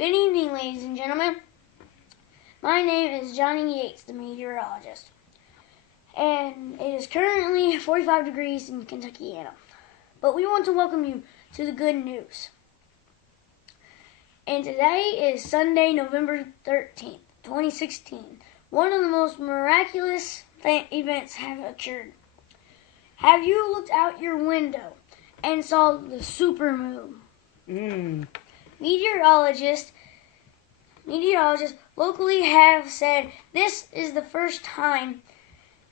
Good evening, ladies and gentlemen. My name is Johnny Yates, the meteorologist, and it is currently 45 degrees in Kentucky. But we want to welcome you to the good news. And today is Sunday, November 13th, 2016. One of the most miraculous events have occurred. Have you looked out your window and saw the supermoon? Meteorologists locally have said this is the first time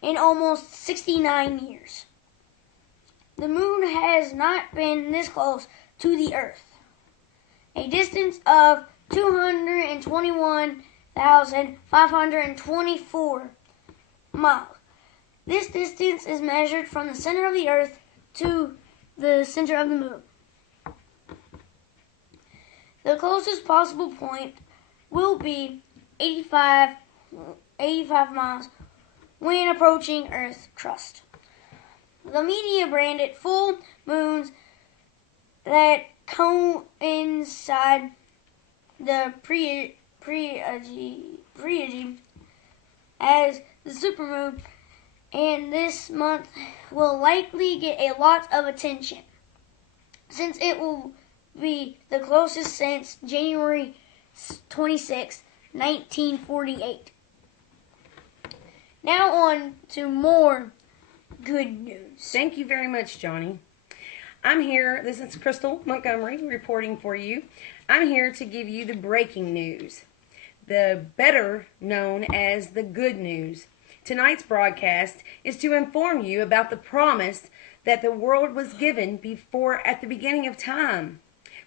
in almost 69 years. The moon has not been this close to the Earth, a distance of 221,524 miles. This distance is measured from the center of the Earth to the center of the moon. The closest possible point will be 85 miles when approaching Earth's crust. The media branded full moons that coincide the perigee as the supermoon, and this month will likely get a lot of attention since it will be the closest since January 26, 1948. Now on to more good news. Thank you very much, Johnny. I'm here, this is Crystal Montgomery reporting for you. I'm here to give you the breaking news, the better known as the good news. Tonight's broadcast is to inform you about the promise that the world was given before at the beginning of time.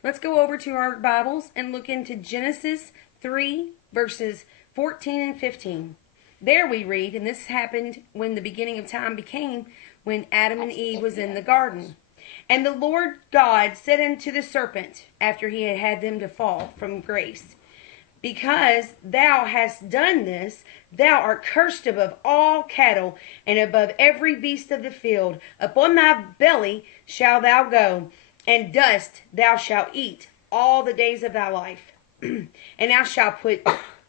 Let's go over to our Bibles and look into Genesis 3, verses 14 and 15. There we read, and this happened when the beginning of time became, when Adam and Eve was in the garden. And the Lord God said unto the serpent, after he had had them to fall from grace, because thou hast done this, thou art cursed above all cattle, and above every beast of the field. Upon thy belly shalt thou go, and dust thou shalt eat all the days of thy life. And thou shalt put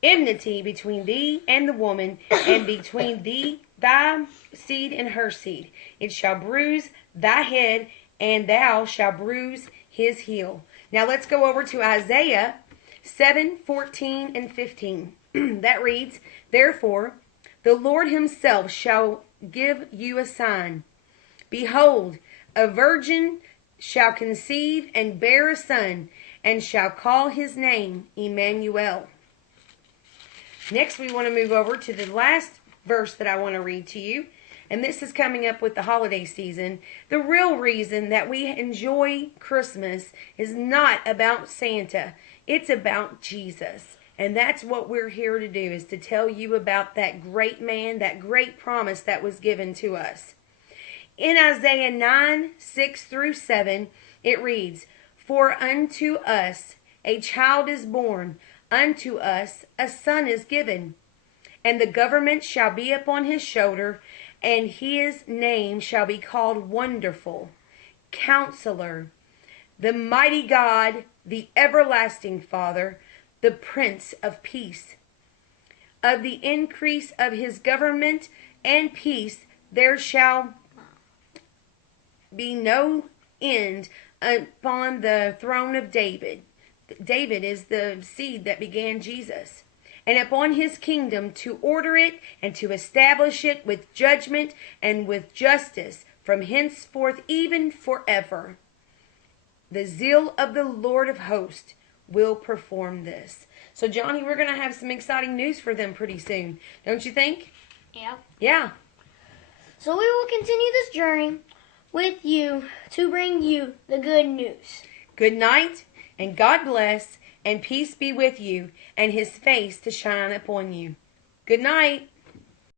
enmity between thee and the woman, and between thee, thy seed and her seed. It shall bruise thy head, and thou shalt bruise his heel. Now let's go over to Isaiah 7, 14 and 15. That reads, Therefore the Lord himself shall give you a sign. Behold, a virgin shall conceive and bear a son, and shall call his name Emmanuel. Next, we want to move over to the last verse that I want to read to you. And this is coming up with the holiday season. The real reason that we enjoy Christmas is not about Santa. It's about Jesus. And that's what we're here to do, is to tell you about that great man, that great promise that was given to us. In Isaiah 9, 6 through 7, it reads, For unto us a child is born, unto us a son is given, and the government shall be upon his shoulder, and his name shall be called Wonderful, Counselor, the Mighty God, the Everlasting Father, the Prince of Peace. Of the increase of his government and peace there shall be no end upon the throne of David. David is the seed that began Jesus. And upon his kingdom, to order it and to establish it with judgment and with justice from henceforth even forever. The zeal of the Lord of hosts will perform this. So, Johnny, we're going to have some exciting news for them pretty soon. Don't you think? Yeah. Yeah. So we will continue this journey with you to bring you the good news. Good night, and God bless, and peace be with you, and his face to shine upon you. Good night.